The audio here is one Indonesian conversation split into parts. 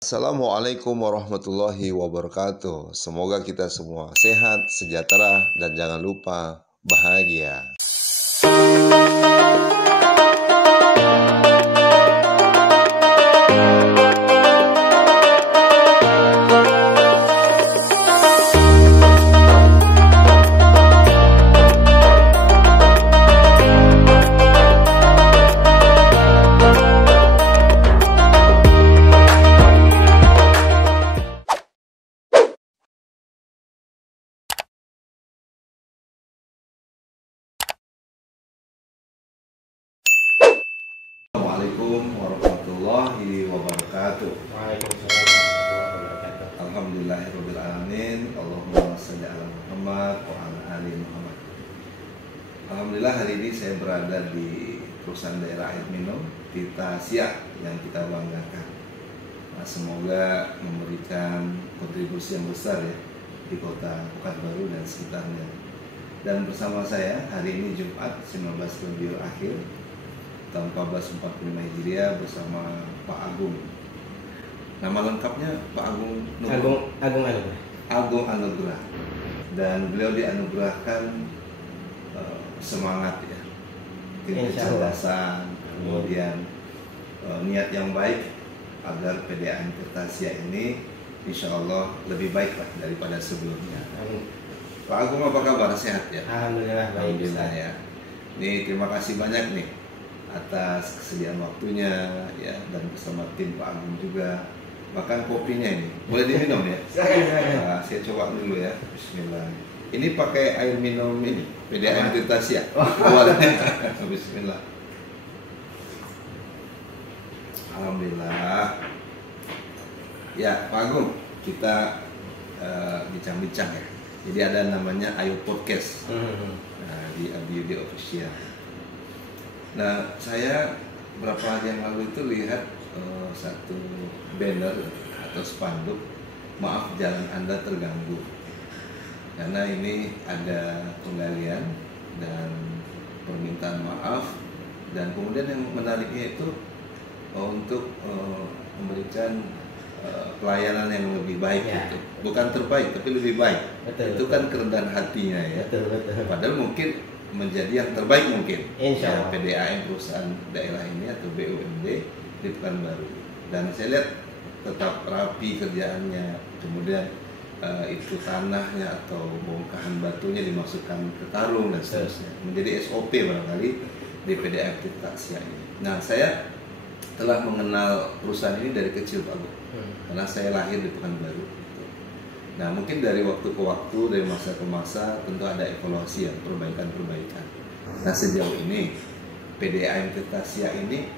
Assalamualaikum warahmatullahi wabarakatuh. Semoga kita semua sehat, sejahtera, dan jangan lupa bahagia. Assalamualaikum warahmatullahi wabarakatuh. Waalaikumsalam warahmatullahi wabarakatuh. Alhamdulillahirrabbilalamin. Allahumma shalli ala Muhammad wa ala ali Muhammad. Alhamdulillah, hari ini saya berada di perusahaan daerah air minum Tirta Siak yang kita banggakan. Nah, semoga memberikan kontribusi yang besar ya di kota Pekanbaru dan sekitarnya. Dan bersama saya hari ini Jumat 19 Rabiul Akhir tahun 1445 Hijriah bersama Pak Agung. Nama lengkapnya Pak Agung Agung Anugrah. Dan beliau dianugerahkan semangat ya, kecerdasan, kemudian niat yang baik agar PDAM Tirta Siak ini insya Allah lebih baik lah daripada sebelumnya. Pak Agung, apa kabar? Sehat ya? Alhamdulillah baik. Alhamdulillah ya. Nih, terima kasih banyak nih atas kesediaan waktunya ya, dan bersama tim Pak Agung juga. Bahkan kopinya ini boleh diminum ya? Silakan. Nah, saya coba dulu ya. Bismillah. Ini pakai air minum ini PDAM Tirta Siak. Bismillah. Alhamdulillah. Ya Pak Agung, kita bincang-bincang ya. Jadi ada namanya Ayo Podcast di Abiyudi Official. Nah, saya beberapa hari yang lalu itu lihat satu banner atau spanduk, maaf jalan Anda terganggu. Karena ini ada penggalian dan permintaan maaf, dan kemudian yang menariknya itu untuk memberikan pelayanan yang lebih baik ya. Gitu. Bukan terbaik tapi lebih baik. Itu kan kerendahan hatinya ya. Betul. Padahal mungkin menjadi yang terbaik mungkin ya, PDAM perusahaan daerah ini atau BUMD di Pekanbaru. Dan saya lihat tetap rapi kerjaannya, kemudian itu tanahnya atau bongkahan batunya dimasukkan ke karung dan seterusnya, menjadi SOP barangkali di PDAM Tirta Siak ini. Nah, saya telah mengenal perusahaan ini dari kecil Pak Agung, karena saya lahir di Pekanbaru. Nah, mungkin dari waktu ke waktu, dari masa ke masa tentu ada evaluasi ya, perbaikan-perbaikan. Nah, sejauh ini PDAM Tirta Siak ini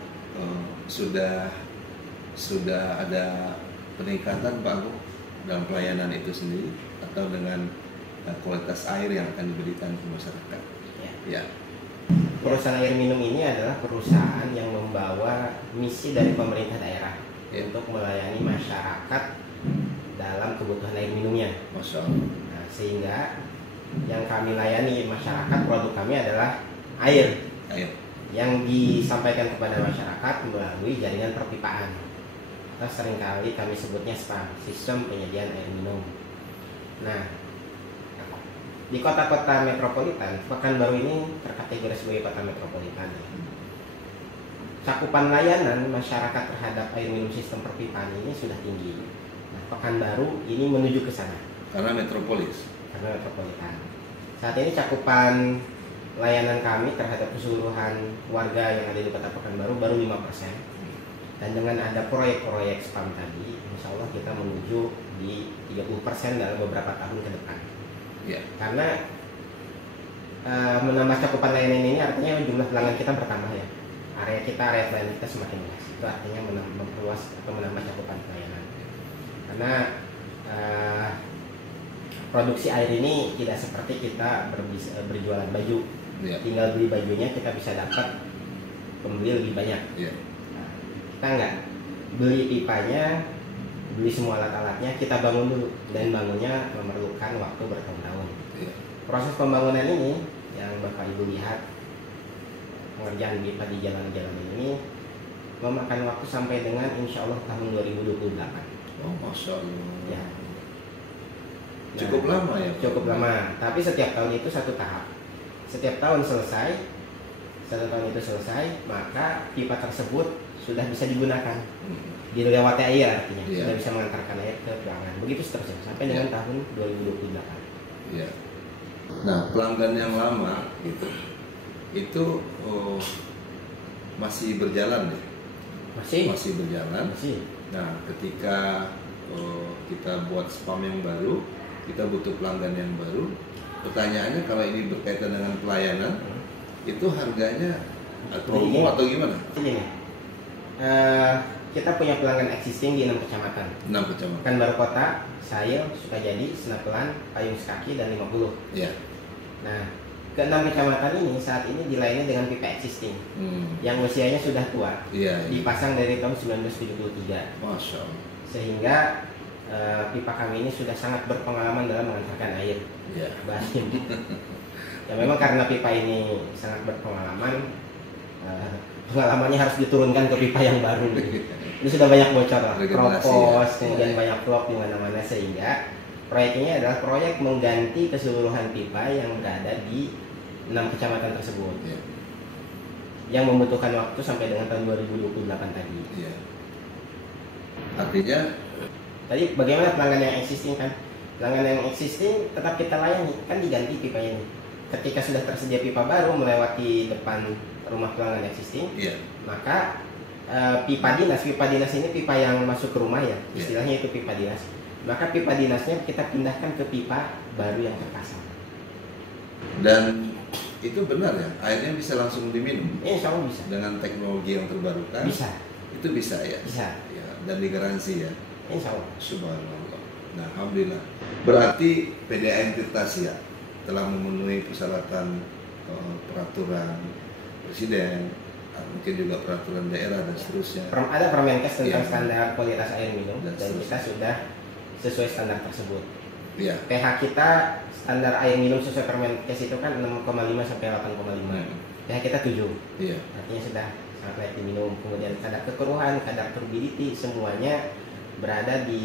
sudah ada peningkatan Pak Agung dalam pelayanan itu sendiri, atau dengan kualitas air yang akan diberikan ke masyarakat. Ya. Perusahaan air minum ini adalah perusahaan yang membawa misi dari pemerintah daerah untuk melayani masyarakat dalam kebutuhan air minumnya. Masya Allah. Nah, sehingga yang kami layani masyarakat, produk kami adalah air yang disampaikan kepada masyarakat melalui jaringan perpipaan. Atau seringkali kami sebutnya SPAM, sistem penyediaan air minum. Nah, di kota-kota metropolitan, Pekanbaru ini terkategori sebagai kota metropolitan. Cakupan layanan masyarakat terhadap air minum sistem perpipaan ini sudah tinggi. Nah, Pekanbaru ini menuju ke sana. Karena metropolitan. Saat ini cakupan layanan kami terhadap keseluruhan warga yang ada di kota Pekanbaru baru 5%. Dan dengan ada proyek-proyek SPAM tadi, insya Allah kita menuju di 30% dalam beberapa tahun ke depan. Ya. Karena menambah cakupan layanan ini artinya jumlah pelanggan kita bertambah ya. Area pelayanan kita semakin luas. Itu artinya memperluas atau menambah cakupan pelayanan. Karena produksi air ini tidak seperti kita berjualan baju. Ya. Tinggal beli bajunya kita bisa dapat pembeli lebih banyak. Ya. Nah, kita nggak beli pipanya, beli semua alat-alatnya, kita bangun dulu, dan bangunnya memerlukan waktu bertahun-tahun. Proses pembangunan ini yang Bapak Ibu lihat, pengerjaan pipa di jalan-jalan ini memakan waktu sampai dengan insya Allah tahun 2028. Oh, Masya Allah. Ya. Cukup lama ya? Cukup lama, tapi setiap tahun itu satu tahap. Setiap tahun selesai, maka pipa tersebut sudah bisa digunakan. Dilewati air artinya, sudah bisa mengantarkan air ke pelanggan. Begitu seterusnya, sampai dengan tahun 2028. Iya. Nah, pelanggan yang lama gitu, itu masih berjalan deh? Masih berjalan. Masih. Nah, ketika kita buat spam yang baru, kita butuh pelanggan yang baru. Pertanyaannya, kalau ini berkaitan dengan pelayanan, itu harganya promo atau gimana? Begini, kita punya pelanggan existing di 6 kecamatan. 6 kecamatan. Pekanbaru Kota, Sail, Sukajadi, Senapelan, Payung Sekaki, dan 50. Iya. Nah, ke-6 kecamatan ini saat ini dilayani dengan pipa existing yang usianya sudah tua. Iya. Dipasang dari tahun 1973. Masya Allah. Sehingga pipa kami ini sudah sangat berpengalaman dalam mengantarkan air. Iya. Ya memang karena pipa ini sangat berpengalaman, pengalamannya harus diturunkan ke pipa yang baru. Ini sudah banyak bocor lah, propos, kemudian banyak flop di mana-mana, sehingga proyek ini adalah proyek mengganti keseluruhan pipa yang berada di 6 kecamatan tersebut. Yang membutuhkan waktu sampai dengan tahun 2028 tadi. Artinya tadi bagaimana pelanggan yang existing kan? Pelanggan yang existing tetap kita layani, kan diganti pipa ini. Ketika sudah tersedia pipa baru melewati depan rumah pelanggan existing, maka pipa dinas ini pipa yang masuk ke rumah ya, istilahnya itu pipa dinas. Maka pipa dinasnya kita pindahkan ke pipa baru yang terpasang. Dan itu benar ya, airnya bisa langsung diminum? Insya Allah bisa. Dengan teknologi yang terbarukan? Bisa. Itu bisa ya? Bisa. Ya, dan digaransi ya? Insya Allah. Subhanallah. Nah, alhamdulillah. Berarti PDAM Tirtasia telah memenuhi persyaratan peraturan presiden, mungkin juga peraturan daerah dan seterusnya. Ada Permenkes tentang standar kualitas air minum dan kita sudah sesuai standar tersebut. pH kita standar air minum sesuai Permenkes itu kan 6,5 sampai 8,5. pH kita 7. Artinya sudah sangat layak diminum. Kemudian kadar kekeruhan, kadar turbidity, semuanya berada di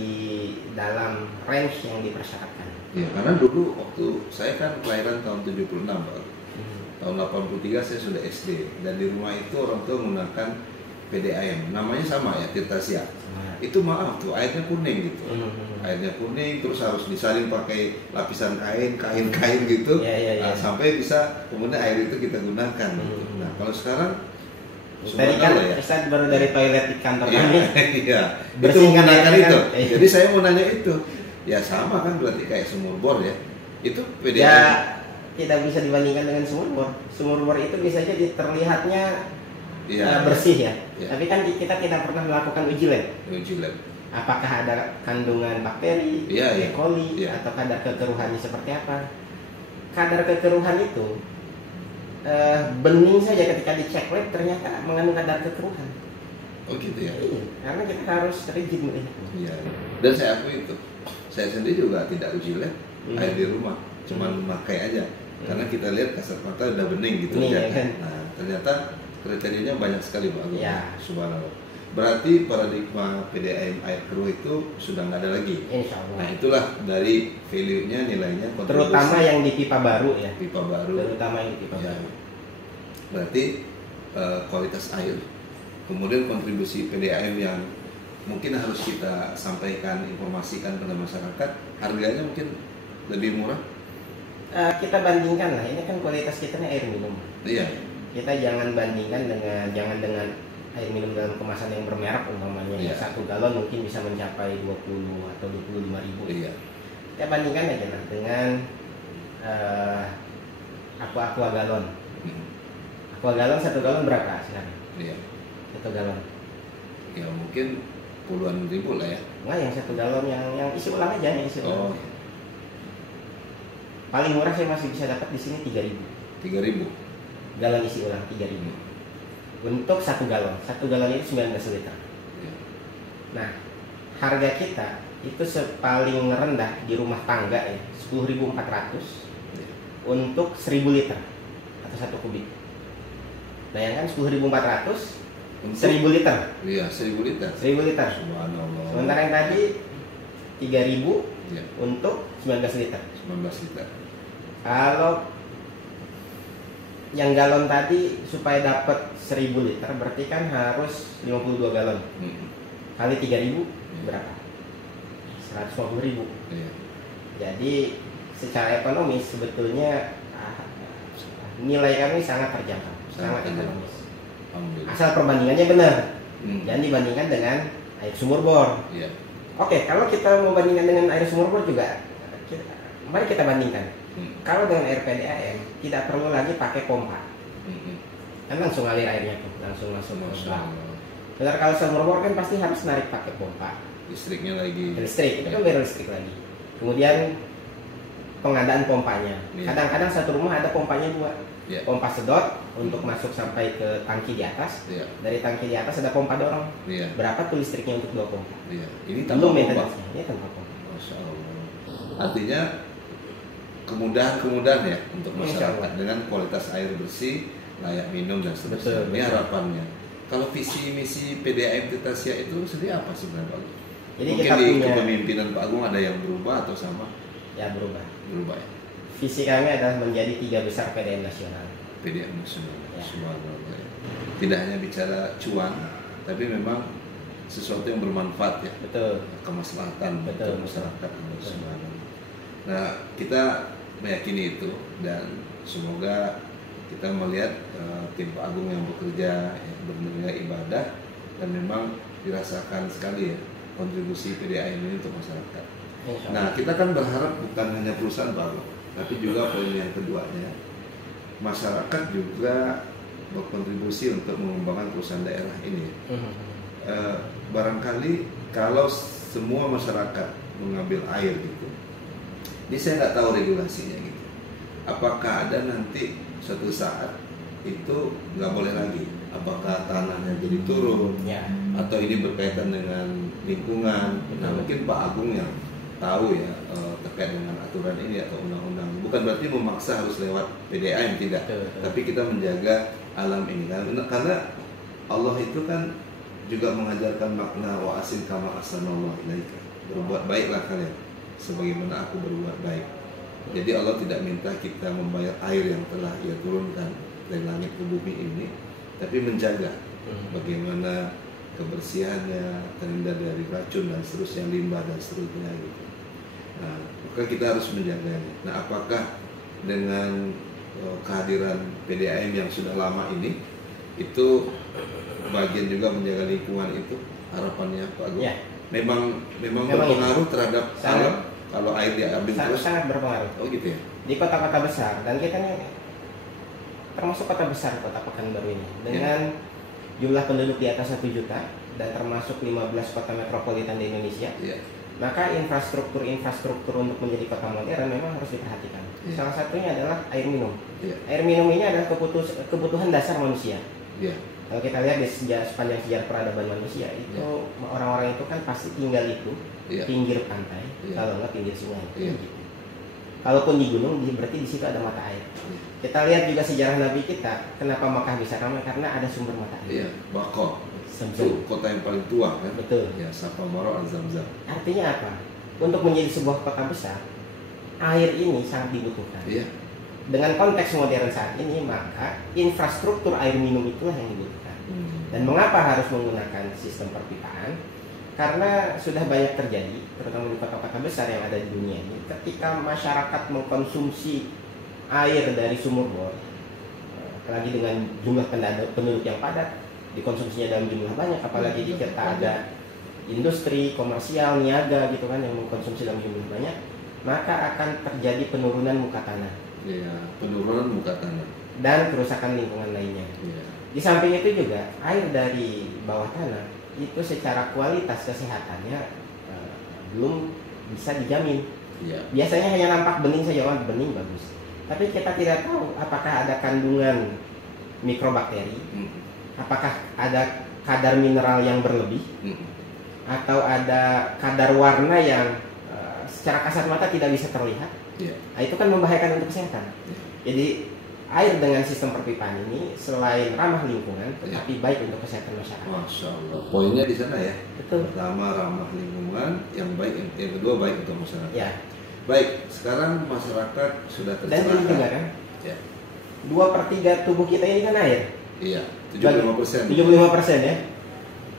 dalam range yang dipersyaratkan. Karena dulu waktu saya kan kelahiran tahun 76 Pak. Tahun 83 saya sudah SD, dan di rumah itu orang tua menggunakan PDAM, namanya sama ya, Tirtasia. Itu maaf tuh airnya kuning gitu. Airnya kuning, terus harus disalin pakai lapisan kain gitu. Sampai bisa kemudian air itu kita gunakan gitu. Nah, kalau sekarang tadi kan ya? Baru dari toilet di kantor kami. Iya. Itu menggunakan itu. Jadi saya mau nanya itu. Ya sama kan, berarti kayak sumur bor ya. Itu PDAM. Ya, tidak bisa dibandingkan dengan sumur bor. Sumur bor itu bisa jadi terlihatnya bersih ya. Tapi kan kita tidak pernah melakukan uji lab. Apakah ada kandungan bakteri, E. coli, atau kadar kekeruhannya seperti apa? Kadar kekeruhan itu bening saja ketika dicek lab ternyata mengandung kadar kekeruhan. Oh gitu ya? Iya, karena kita harus rigid melihatnya. Iya. Dan saya akui itu. Saya sendiri juga tidak uji lab air di rumah, cuman memakai aja. Karena kita lihat kasat mata udah bening gitu ya. Kan? Nah, ternyata kriterianya banyak sekali Pak. Subhanallah. Berarti paradigma PDAM air keruh itu sudah nggak ada lagi. Insya Allah. Nah, itulah dari value-nya, nilainya, kontribusi. Terutama yang di pipa baru ya. Pipa baru. Terutama yang di pipa baru. Berarti kualitas air. Kemudian kontribusi PDAM yang mungkin harus kita sampaikan, informasikan kepada masyarakat, harganya mungkin lebih murah. Kita bandingkan lah, ini kan kualitas kita ini air minum. Kita jangan bandingkan dengan air minum dalam kemasan yang bermerek umpamanya. 1 galon mungkin bisa mencapai 20 atau 25 ribu. Kita bandingkan aja lah dengan aqua galon. Aqua galon 1 galon berapa sekarang? 1 galon. Ya mungkin puluhan ribu lah ya. Enggak, yang 1 galon yang isi ulang aja, yang isi ulang. Paling murah saya masih bisa dapat di sini 3.000. 3.000. Galon isi ulang 3.000. Untuk 1 galon. 1 galon itu 19 liter. Nah, harga kita itu paling rendah di rumah tangga ya 10.400 untuk 1.000 liter atau 1 kubik. Bayangkan 10.400 1.000 liter. Iya, 1.000 liter. 1.000 liter. Subhanallah. Sementara yang tadi 3.000 ya, untuk 19 liter. 19 liter. Kalau yang galon tadi supaya dapat 1.000 liter berarti kan harus 52 galon. Kali 3.000 berapa? 150.000. Iya. Jadi secara ekonomis sebetulnya nilai kami sangat terjangkau, sangat ekonomis. Asal perbandingannya benar. Jangan dibandingkan dengan air sumur bor. Iya. Oke, kalau kita mau bandingkan dengan air sumur bor juga, mari kita bandingkan. Kalau dengan air PDAM tidak perlu lagi pakai pompa, kan langsung ngalir airnya tuh, langsung masuk ke bawah. Benar, kalau sumur bor kan pasti harus narik pakai pompa. Listriknya lagi. Listrik, itu kan bayar listrik lagi. Kemudian pengadaan pompanya. Kadang-kadang satu rumah ada pompanya 2. Pompa sedot untuk masuk sampai ke tangki di atas. Dari tangki di atas ada pompa dorong. Berapa tuh listriknya untuk 2 pompa? Ini tanpa pompa. Ini tanpa pompa. Masya Allah. Artinya kemudahan ya untuk masyarakat dengan kualitas air bersih, layak minum dan seterusnya. Ini harapannya. Kalau visi misi PDAM Tirta Siak itu sendiri apa sebenarnya Pak Agung? Jadi mungkin kita di punya, kepemimpinan Pak Agung ada yang berubah atau sama? Ya berubah. Berubah ya. Visi kami adalah menjadi 3 besar PDAM nasional. PDAM nasional. Ya. Ya. Tidak hanya bicara cuan, tapi memang sesuatu yang bermanfaat ya. Betul. Kemaslahatan betul untuk masyarakat. Nah, kita meyakini itu dan semoga kita melihat tim Pak Agung yang bekerja, yang bernilai ibadah dan memang dirasakan sekali ya kontribusi PDAM ini untuk masyarakat. Nah, kita kan berharap bukan hanya perusahaan Pak Agung, tapi juga poin yang keduanya, masyarakat juga berkontribusi untuk mengembangkan perusahaan daerah ini. Barangkali kalau semua masyarakat mengambil air gitu, ini saya nggak tahu regulasinya gitu. Apakah ada nanti suatu saat itu nggak boleh lagi? Apakah tanahnya jadi turun? Atau ini berkaitan dengan lingkungan? Nah, mungkin Pak Agung yang tahu ya terkait dengan aturan ini atau undang-undang. Bukan berarti memaksa harus lewat PDAM, tidak. Tapi kita menjaga alam ini karena Allah itu kan juga mengajarkan makna wa asin kama ahsanallahu ilaika. Berbuat baiklah kalian sebagaimana aku berbuat baik. Jadi Allah tidak minta kita membayar air yang telah Ia turunkan dari langit ke bumi ini, tapi menjaga bagaimana kebersihannya, terhindar dari racun dan seterusnya, limbah dan seterusnya gitu. Nah, maka kita harus menjaganya. Nah, apakah dengan kehadiran PDAM yang sudah lama ini itu bagian juga menjaga lingkungan itu harapannya Pak Agung? Ya. Memang berpengaruh terhadap alam kalau air diambil terus? Sangat berpengaruh. Oh gitu ya? Di kota-kota besar, dan kita ini termasuk kota besar, kota Pekanbaru ini dengan jumlah penduduk di atas 1 juta dan termasuk 15 kota metropolitan di Indonesia, maka infrastruktur untuk menjadi kota modern memang harus diperhatikan. Salah satunya adalah air minum. Air minum ini adalah kebutuhan dasar manusia. Kalau kita lihat di sepanjang sejarah peradaban manusia itu orang-orang itu kan pasti tinggal itu pinggir pantai, kalau nggak pinggir sungai. Kalaupun di gunung, berarti di situ ada mata air. Kita lihat juga sejarah Nabi kita, kenapa Makkah bisa ramai, karena ada sumber mata air. Baqarah. Itu kota yang paling tua kan? Betul. Ya, Safa Marwa Al-Zamzam. Artinya apa? Untuk menjadi sebuah kota besar, air ini sangat dibutuhkan. Dengan konteks modern saat ini, maka infrastruktur air minum itulah yang dibutuhkan. Dan mengapa harus menggunakan sistem perpipaan? Karena sudah banyak terjadi, terutama di kota-kota besar yang ada di dunia ini, ketika masyarakat mengkonsumsi air dari sumur bor, apalagi dengan jumlah penduduk yang padat, dikonsumsinya dalam jumlah banyak, apalagi di kita ada industri, komersial, niaga gitu kan yang mengkonsumsi dalam jumlah banyak, maka akan terjadi penurunan muka tanah. Penurunan muka tanah dan kerusakan lingkungan lainnya. Di samping itu juga air dari bawah tanah itu secara kualitas kesehatannya belum bisa dijamin. Biasanya hanya nampak bening saja, bening bagus. Tapi kita tidak tahu apakah ada kandungan mikrobakteri, apakah ada kadar mineral yang berlebih, atau ada kadar warna yang secara kasat mata tidak bisa terlihat, nah, itu kan membahayakan untuk kesehatan. Jadi air dengan sistem perpipaan ini selain ramah lingkungan, tetapi baik untuk kesehatan masyarakat. Masya Allah. Poinnya di sana ya. Betul. Pertama ramah lingkungan, yang baik, yang kedua baik untuk masyarakat. Ya. Baik, sekarang masyarakat sudah tercerahkan. Dan ini juga kan, ya. 2/3 tubuh kita ini kan air. Iya, 75%. 75% ya.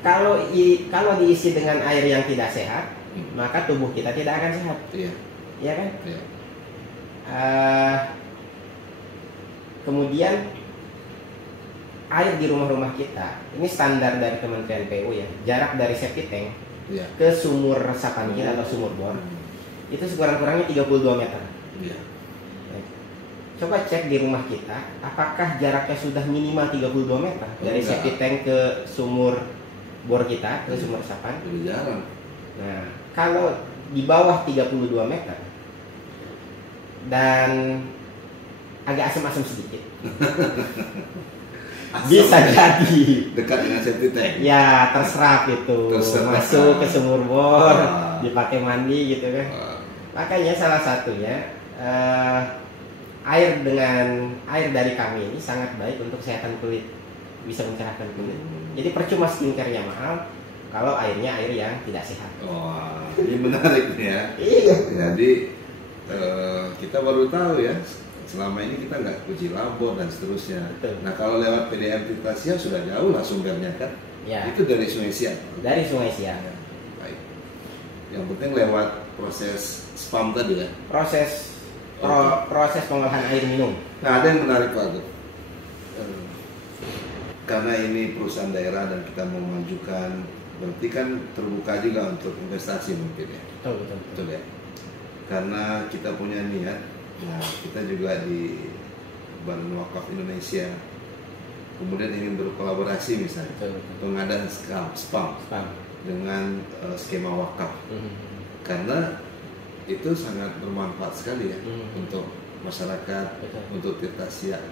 Kalau diisi dengan air yang tidak sehat, maka tubuh kita tidak akan sehat. Iya. Iya kan? Iya. Kemudian air di rumah-rumah kita, ini standar dari Kementerian PU ya, jarak dari septic tank ke sumur resapan kita atau sumur bor itu sekurang-kurangnya 32 meter. Coba cek di rumah kita, apakah jaraknya sudah minimal 32 meter dari septic tank ke sumur bor kita, ke sumur resapan? Lebih jarang. Nah, kalau di bawah 32 meter dan agak asam-asam sedikit, bisa jadi dekat dengan septic tank. Ya, terserap itu, masuk ke sumur bor, dipakai mandi gitu kan. Makanya salah satunya air dari kami ini sangat baik untuk kesehatan kulit, bisa mencerahkan kulit. Jadi percuma skincare-nya mahal kalau airnya air yang tidak sehat. Wah, ini menarik nih ya. Iya. Jadi kita baru tahu ya. Selama ini kita nggak uji labor dan seterusnya. Betul. Nah kalau lewat PDAM Tirtasia sudah jauh lah sumbernya kan? Ya. Itu dari Sungai Siak. Dari Sungai Siak. Ya, baik. Yang penting lewat proses spam tadi ya. Proses pengolahan air minum. Nah ada yang menarik Pak Agus. Karena ini perusahaan daerah dan kita mau mengajukan, berarti kan terbuka juga untuk investasi mungkin ya. Betul ya. Karena kita punya niat. Nah, kita juga di Badan Wakaf Indonesia kemudian ingin berkolaborasi misalnya pengadaan spam dengan skema wakaf karena itu sangat bermanfaat sekali ya untuk masyarakat, untuk Tirtasia.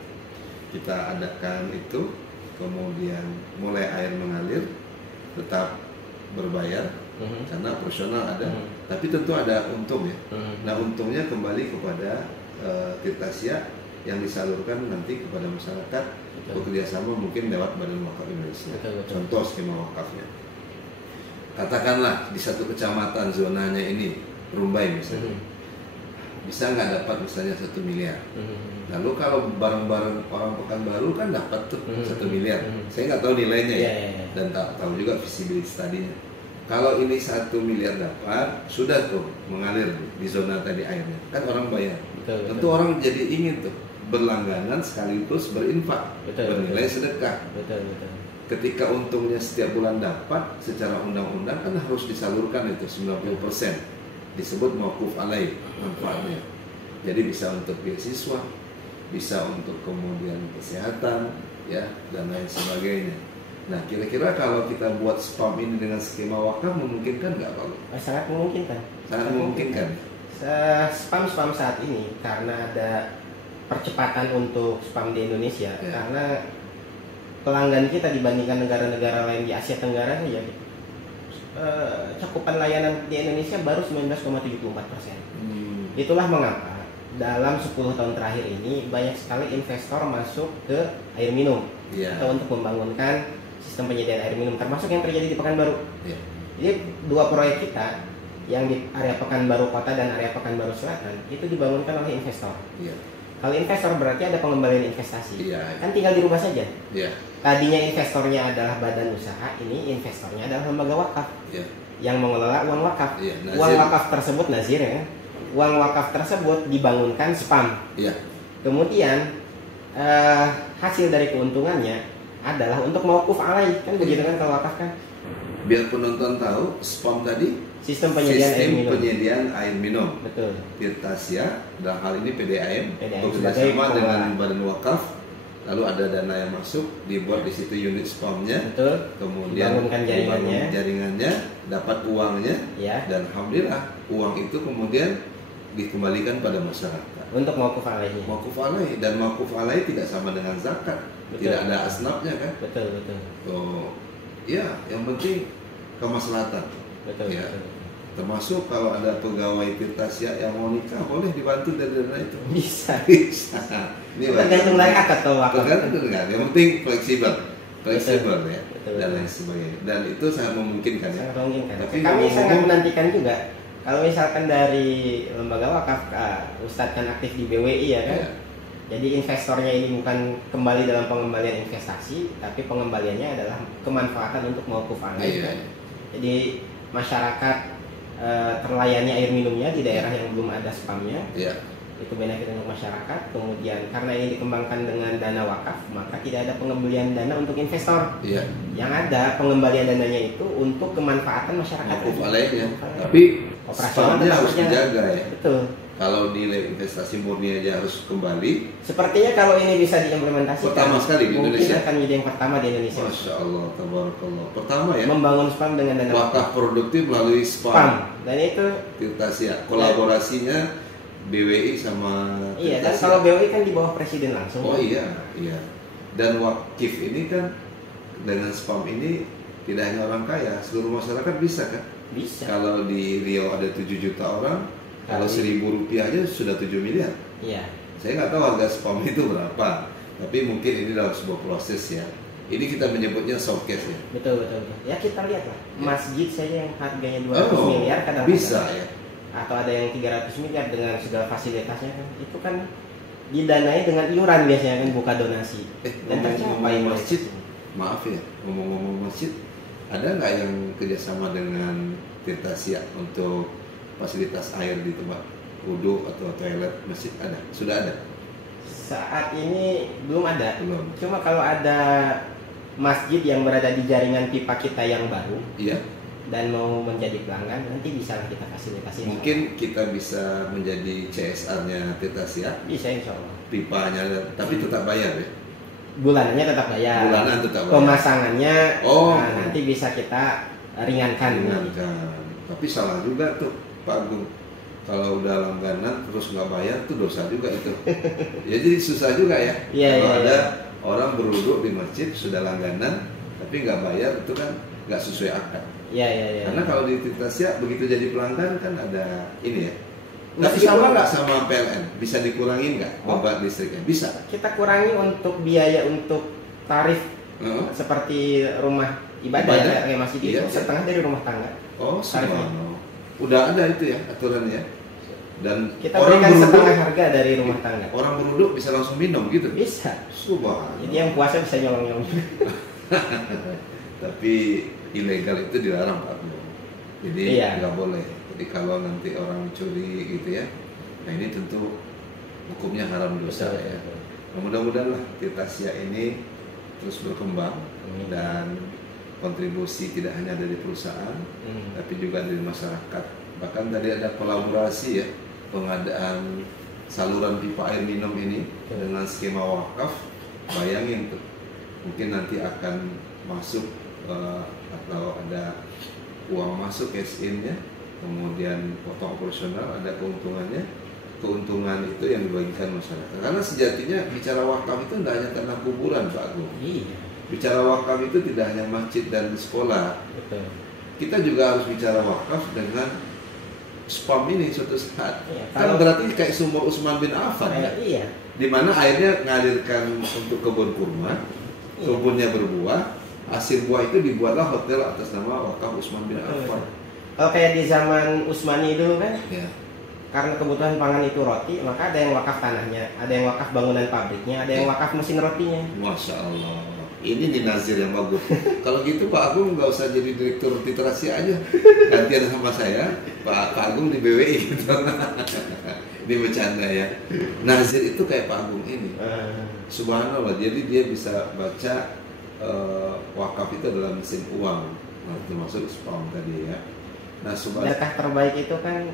Kita adakan itu, kemudian mulai air mengalir tetap berbayar karena operasional ada, tapi tentu ada untung ya. Nah untungnya kembali kepada Tirtasia yang disalurkan nanti kepada masyarakat bekerjasama mungkin lewat Badan Wakaf Indonesia. Contoh skema wakafnya, katakanlah di satu kecamatan zonanya ini Rumbai misalnya, bisa nggak dapat misalnya 1 miliar. Lalu kalau bareng-bareng orang Pekanbaru kan dapat tuh 1 miliar. Saya nggak tahu nilainya ya, dan tahu juga visibility study-nya. Kalau ini 1 miliar dapat, sudah tuh mengalir di zona tadi airnya, kan orang bayar. Tentu orang jadi ingin tuh berlangganan sekaligus berinfak, bernilai sedekah. Ketika untungnya setiap bulan dapat, secara undang-undang kan harus disalurkan itu 90%. Disebut mauquf alaih manfaatnya. Jadi bisa untuk beasiswa, bisa untuk kemudian kesehatan, ya, dan lain sebagainya. Nah, kira-kira kalau kita buat spam ini dengan skema wakaf memungkinkan nggak Pak? Sangat memungkinkan. Sangat memungkinkan. Spam saat ini karena ada percepatan untuk spam di Indonesia, karena pelanggan kita dibandingkan negara-negara lain di Asia Tenggara saja, cakupan layanan di Indonesia baru 19,74%. Itulah mengapa dalam 10 tahun terakhir ini banyak sekali investor masuk ke air minum atau untuk membangunkan sistem penyediaan air minum, termasuk yang terjadi di Pekanbaru. Jadi 2 proyek kita yang di area Pekanbaru Kota dan area Pekanbaru Selatan itu dibangunkan oleh investor. Kalau investor berarti ada pengembalian investasi, kan tinggal dirubah saja. Tadinya investornya adalah badan usaha, ini investornya adalah lembaga wakaf yang mengelola uang wakaf. Uang wakaf tersebut nazir ya. Uang wakaf tersebut dibangunkan spam. Kemudian hasil dari keuntungannya adalah untuk mauquf alaih, kan begitu kan kalau wakaf kan. Biar penonton tahu, spam tadi sistem penyediaan air minum. Betul. Tirtasia dalam hal ini PDAM bekerjasama dengan Badan Wakaf. Lalu ada dana yang masuk, dibuat di situ unit spamnya. Betul. Kemudian jaringannya, dapat uangnya, dan alhamdulillah uang itu kemudian dikembalikan pada masyarakat. Untuk mauquf alaihnya. Mauquf alaih, dan mauquf alaih tidak sama dengan zakat. Tidak ada asnafnya kan? Betul. Oh, ya, yang penting kemaslahatan. Betul, ya. betul. Termasuk kalau ada pegawai Tirtasia yang mau nikah boleh dibantu dari dana itu. Bisa. Bisa. Ini Tergantung dari akad atau wakaf. Tergantung dengan. Yang penting fleksibel ya, betul. dan lain sebagainya. Dan itu sangat memungkinkan ya. Sangat memungkinkan. Tapi kami sangat menantikan juga kalau misalkan dari lembaga wakaf, Ustadz kan aktif di BWI ya kan. Ya. Jadi investornya ini bukan kembali dalam pengembalian investasi, tapi pengembaliannya adalah kemanfaatan untuk mauquf alaih. Iya. Jadi masyarakat terlayani air minumnya di daerah yang belum ada spamnya. Iya. Itu benefit untuk masyarakat. Kemudian karena ini dikembangkan dengan dana wakaf, maka tidak ada pengembalian dana untuk investor. Iya. Yang ada pengembalian dananya itu untuk kemanfaatan masyarakat. Mauquf alaihnya. Tapi operasional spamnya harus dijaga ya. Betul. Kalau nilai investasi murni aja harus kembali. Sepertinya kalau ini bisa diimplementasikan Pertama sekali di mungkin Indonesia. akan jadi yang pertama di Indonesia. Masya Allah, tabarakallah. Pertama ya. Membangun spam dengan dana Wakaf produktif melalui spam. Dan itu Tirtasia. Kolaborasinya BWI sama iya. Dan Tirtasia. kalau BWI kan di bawah presiden langsung. Oh iya, iya. Dan wakif ini kan dengan spam ini tidak hanya orang kaya, seluruh masyarakat bisa kan? Bisa. Kalau di Riau ada 7 juta orang, kalau Kali. Rp1.000 aja sudah 7 miliar. Iya. Saya nggak tahu harga spam itu berapa, tapi mungkin ini dalam sebuah proses ya. Ini kita menyebutnya showcase ya. Betul. Ya kita lihat lah. Ya. Masjid saja yang harganya 200 miliar kadang-kadang. Bisa ya. Atau ada yang 300 miliar dengan segala fasilitasnya kan. Itu kan didanai dengan iuran biasanya kan, buka donasi. Dan tercapai ngomong masjid, maaf ya, ngomong-ngomong masjid, ada nggak yang kerjasama dengan Tirtasia untuk fasilitas air di tempat wudhu atau toilet masjid? Ada? Sudah ada? Saat ini belum ada. Belum. Cuma kalau ada masjid yang berada di jaringan pipa kita yang baru, Iya. dan mau menjadi pelanggan, nanti bisa kita fasilitasi. Mungkin kita bisa menjadi CSR-nya Tirtasia, Bisa insya Allah. pipanya, tapi tetap bayar ya. Bulanannya tetap bayar. Bulanan tetap bayar. Pemasangannya Oh. nanti bisa kita ringankan. Tapi salah juga tuh Pak Agung. Kalau udah langganan terus nggak bayar tuh dosa juga itu. Ya jadi susah juga ya. Iya, Kalau iya, ada iya. orang berwudhu di masjid sudah langganan tapi nggak bayar, itu kan nggak sesuai akad. Iya. Karena kalau di Tirtasia begitu jadi pelanggan kan ada ini ya. Nggak Tapi bisa sama Pak. nggak sama PLN? Bisa dikurangin nggak beban listriknya? Bisa. Kita kurangi untuk biaya untuk tarif Heeh. seperti rumah ibadah Ibadah? ya, kayak masjid Iya, itu setengah dari rumah tangga. Oh, Tarifnya. subhanallah. Udah ada itu ya aturannya. Dan Kita berikan setengah harga dari rumah tangga. Orang berwudhu bisa langsung minum gitu. Bisa. Subhanallah. Jadi yang puasa bisa nyolong-nyolong. Tapi ilegal itu dilarang Pak Bro. Jadi Iya. nggak boleh. Jadi kalau nanti orang curi gitu ya, nah ini tentu hukumnya haram dosa ya. Nah, mudah-mudahan lah Tirtasia ini terus berkembang dan kontribusi tidak hanya dari perusahaan, tapi juga dari masyarakat. Bahkan tadi ada kolaborasi ya, pengadaan saluran pipa air minum ini dengan skema wakaf. Bayangin tuh, mungkin nanti akan masuk atau ada uang masuk cash in-nya, kemudian potong operasional, ada keuntungannya. Keuntungan itu yang dibagikan masyarakat. Karena sejatinya bicara wakaf itu tidak hanya tanah kuburan Pak Agung. Iya. Bicara wakaf itu tidak hanya masjid dan sekolah. Betul. Kita juga harus bicara wakaf dengan spam ini suatu saat. Iya, Kan kalau- berarti kayak sumur Utsman bin Affan ya. Iya. Di mana airnya ngalirkan untuk kebun kurma, Iya. kebunnya berbuah, hasil buah itu dibuatlah hotel atas nama wakaf Utsman bin Affan. Kalau kayak di zaman Utsmani dulu kan, Ya. karena kebutuhan pangan itu roti, maka ada yang wakaf tanahnya, ada yang wakaf bangunan pabriknya, ada yang wakaf mesin rotinya. Masya Allah. Ini nih Nazir yang bagus. Kalau gitu Pak Agung nggak usah jadi direktur Tirtasia aja, gantian sama saya, Pak Agung di BWI gitu. Ini bercanda ya. Nazir itu kayak Pak Agung ini. Subhanallah. Jadi dia bisa baca wakaf itu adalah mesin uang, nah, termasuk spam tadi ya. Nah, Sedekah terbaik itu kan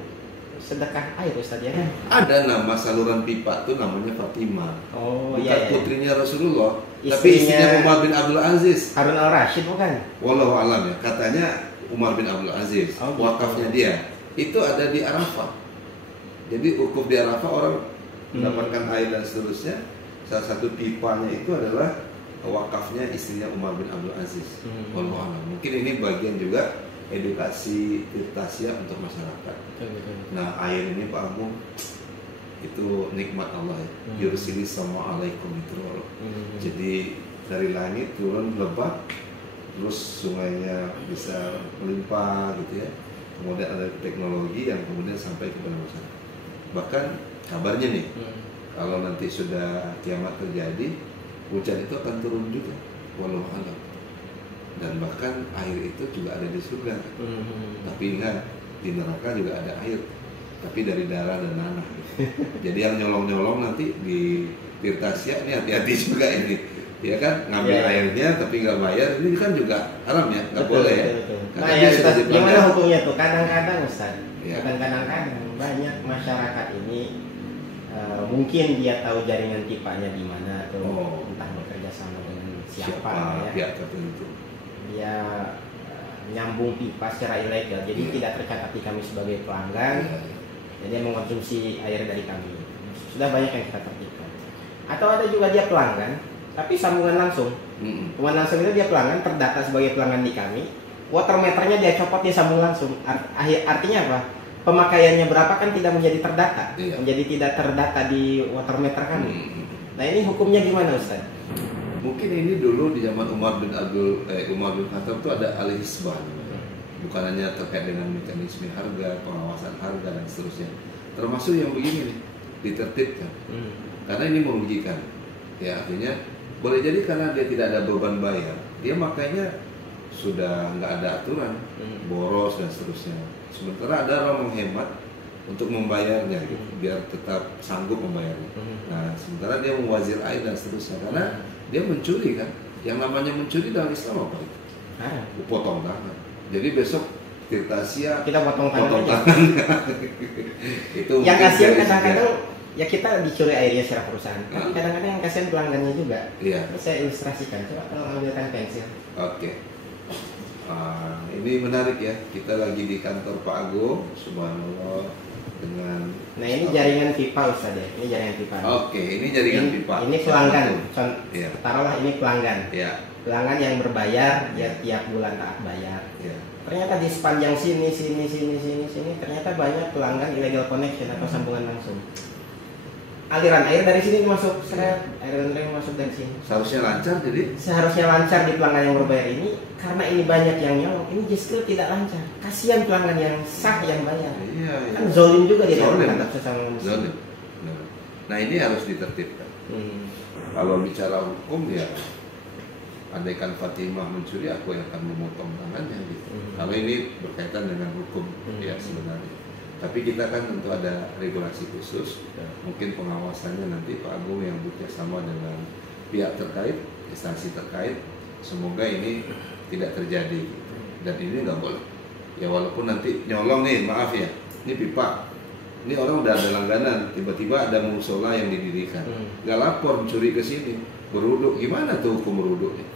sedekah air Ustaz ya kan? ada nama saluran pipa tuh namanya Fatimah. Oh Bukan iya. putrinya Rasulullah, tapi Istrinya- istrinya Umar bin Abdul Aziz. Harun Al Rashid bukan? Wallahu alam ya, katanya Umar bin Abdul Aziz, Oh, gitu. wakafnya dia itu ada di Arafah. Jadi ukuf di Arafah orang mendapatkan air dan seterusnya. Salah satu pipanya itu adalah wakafnya istrinya Umar bin Abdul Aziz. Wallahu alam. Mungkin ini bagian juga edukasi Tirtasia untuk masyarakat. Nah, air ini Pak Agung itu nikmat Allah ya. Yursili sama alaikum itu. Jadi dari langit turun lebat, terus sungainya bisa melimpah gitu ya. Kemudian ada teknologi yang kemudian sampai kepada masyarakat. Bahkan kabarnya nih, kalau nanti sudah kiamat terjadi, hujan itu akan turun juga, walau alam. Dan bahkan air itu juga ada di surga. Tapi ingat, di neraka juga ada air, tapi dari darah dan nanah. Jadi yang nyolong-nyolong nanti di Tirtasia ini hati-hati juga ini, ya kan, ngambil airnya tapi nggak bayar, ini kan juga haram ya, nggak boleh ya. Nah ya Ustaz, gimana hukumnya tuh? Kadang-kadang Ustaz, kadang-kadang banyak masyarakat ini mungkin dia tahu jaringan pipanya di mana atau entah bekerja sama dengan siapa ya. Pihak tertentu. Dia nyambung pipa secara ilegal, jadi tidak tercatat di kami sebagai pelanggan. Jadi dia mengkonsumsi air dari kami. Sudah banyak yang kita tertipkan. Atau ada juga dia pelanggan, tapi sambungan langsung. Sambungan langsung itu dia pelanggan, terdata sebagai pelanggan di kami. Water meternya dia copot, dia sambung langsung. Artinya apa? Pemakaiannya berapa kan tidak menjadi terdata, menjadi tidak terdata di water meter kami. Nah ini hukumnya gimana Ustaz? Mungkin ini dulu di zaman Umar bin Khattab itu ada al-hisban. Bukan hanya terkait dengan mekanisme harga, pengawasan harga dan seterusnya. Termasuk yang begini nih, ditertibkan. Karena ini merugikan. Ya artinya boleh jadi karena dia tidak ada beban bayar, dia makanya sudah nggak ada aturan, boros dan seterusnya. Sementara ada orang menghemat untuk membayarnya, gitu, biar tetap sanggup membayarnya. Nah, sementara dia mewazir air dan seterusnya, karena dia mencuri kan. Yang namanya mencuri dalam Islam apa itu? Potong tangan. Jadi besok Tirtasia kita potong tangan. Itu yang kasihan kadang-kadang ya kita dicuri airnya secara perusahaan, tapi kadang-kadang yang kasihan pelanggannya juga. Saya ilustrasikan, coba kalau ambilkan pensil. Oke. Ini menarik ya, kita lagi di kantor Pak Agung, subhanallah, dengan. Nah ini jaringan pipa Ustaz ya, ini jaringan pipa. Oke, ini jaringan pipa. Ini pelanggan, taruhlah ini pelanggan. Pelanggan yang berbayar, ya tiap bulan taat bayar. Ternyata di sepanjang sini, ternyata banyak pelanggan illegal connection atau sambungan langsung. Aliran air dari sini masuk, aliran air masuk dari sini. Seharusnya lancar, jadi? Seharusnya lancar di pelanggan yang berbayar ini, karena ini banyak yang nyolong, ini justru tidak lancar. Kasihan pelanggan yang sah yang bayar. Kan zolim juga dia terhadap sesama muslim. Nah ini harus ditertibkan. Kalau bicara hukum ya, andaikan Fatimah mencuri, aku yang akan memotong tangannya gitu. Kalau ini berkaitan dengan hukum ya sebenarnya. Tapi kita kan tentu ada regulasi khusus, mungkin pengawasannya nanti Pak Agung yang bekerjasama dengan pihak terkait, instansi terkait. Semoga ini tidak terjadi dan ini nggak boleh. Ya walaupun nanti nyolong nih, maaf ya, ini pipa, ini orang udah ada langganan, tiba-tiba ada musola yang didirikan, nggak lapor mencuri ke sini, berwuduk, gimana tuh hukum berwuduknya?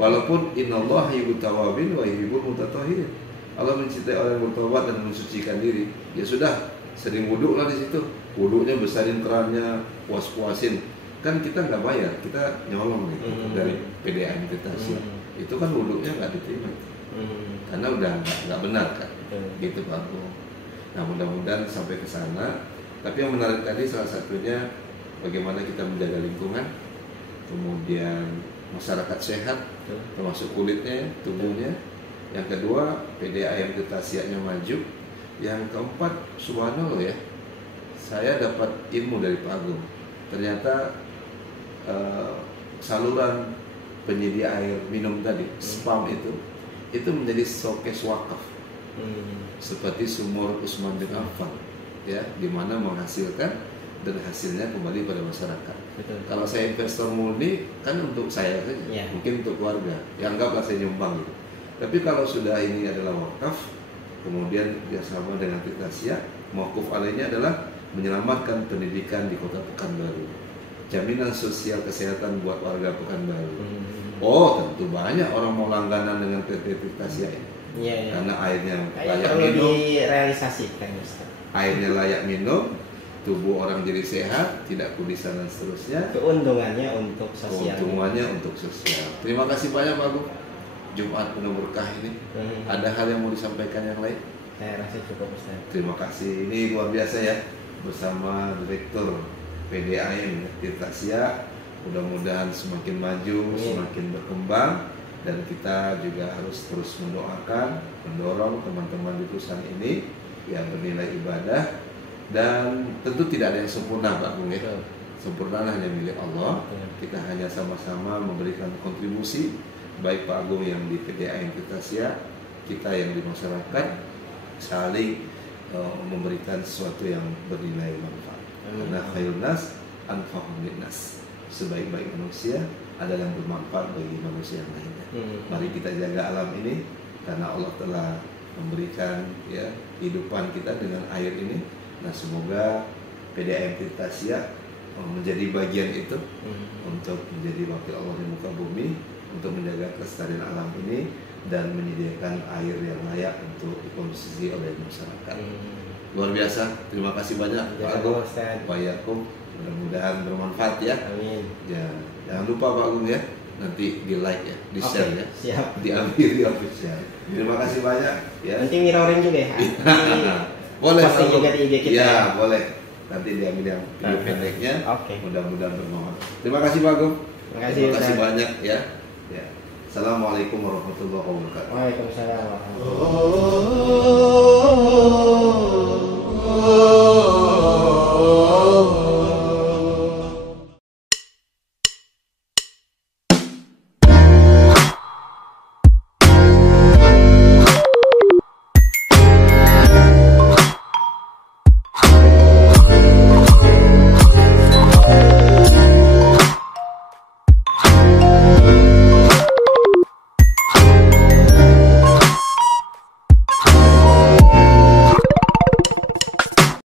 Walaupun innallaha yuhibbut tawwabin wa yuhibbul mutatahhirin. Allah mencintai orang yang bertobat dan mensucikan diri. Ya sudah, sering wuduklah di situ. Wuduknya besarin kerannya, puas-puasin. Kan kita nggak bayar, kita nyolong gitu dari PDAM kita sih. Itu kan wuduknya nggak diterima, karena udah nggak benar kan. Gitu Pak Agung. Nah mudah-mudahan sampai ke sana. Tapi yang menarik tadi salah satunya bagaimana kita menjaga lingkungan, kemudian masyarakat sehat, termasuk kulitnya, tubuhnya. Yang kedua, PDA yang Tirtasianya maju. Yang keempat, subhanallah ya, saya dapat ilmu dari Pak Agung. Ternyata saluran penyedia air minum tadi, spam itu menjadi showcase wakaf. Seperti sumur Utsman bin Affan, ya, di mana menghasilkan dan hasilnya kembali pada masyarakat. Kalau saya investor murni, kan untuk saya saja, mungkin untuk keluarga. Ya anggaplah saya nyumbang gitu. Tapi kalau sudah ini adalah wakaf, kemudian bersama dengan Tirtasia, mauquf alaihnya adalah menyelamatkan pendidikan di Kota Pekanbaru, jaminan sosial kesehatan buat warga Pekanbaru. Oh, tentu banyak orang mau langganan dengan PT Tirtasia ini. Karena airnya layak minum, direalisasikan, Ustaz. Airnya layak minum, tubuh orang jadi sehat, tidak kudisan dan seterusnya. Keuntungannya untuk sosial. Keuntungannya untuk sosial. Terima kasih banyak Pak Agung. Jumat penuh berkah ini. Ada hal yang mau disampaikan yang lain? Saya rasa cukup Ustaz. Terima kasih. Ini luar biasa ya, bersama Direktur PDAM Tirtasya. Mudah-mudahan semakin maju, semakin berkembang, dan kita juga harus terus mendoakan, mendorong teman-teman di perusahaan ini yang bernilai ibadah, dan tentu tidak ada yang sempurna Pak Agung ya. Sempurna hanya milik Allah. Kita hanya sama-sama memberikan kontribusi, baik Pak Agung yang di PDAM Tirtasya, kita yang di masyarakat, saling memberikan sesuatu yang bernilai manfaat. Karena khairun nas anfa'uhum linnas. Sebaik-baik manusia adalah yang bermanfaat bagi manusia yang lainnya. Mari kita jaga alam ini, karena Allah telah memberikan ya kehidupan kita dengan air ini. Nah, semoga PDAM Tirtasya menjadi bagian itu untuk menjadi wakil Allah di muka bumi, untuk menjaga kelestarian alam ini dan menyediakan air yang layak untuk dikonsumsi oleh masyarakat. Luar biasa, terima kasih banyak Pak Agung. Wa'alaikum, mudah-mudahan bermanfaat ya. Amin. Ya, jangan lupa Pak Agung ya, nanti di like ya, di share ya, siap. di di official. Terima kasih banyak ya. Nanti mirroring juga ya. Boleh posting juga di IG kita. Ya, boleh. Nanti diambil yang video pendeknya. Mudah-mudahan bermanfaat. Terima kasih Pak Agung. Terima kasih banyak ya. Ya. Assalamualaikum warahmatullahi wabarakatuh. Waalaikumsalam warahmatullahi wabarakatuh.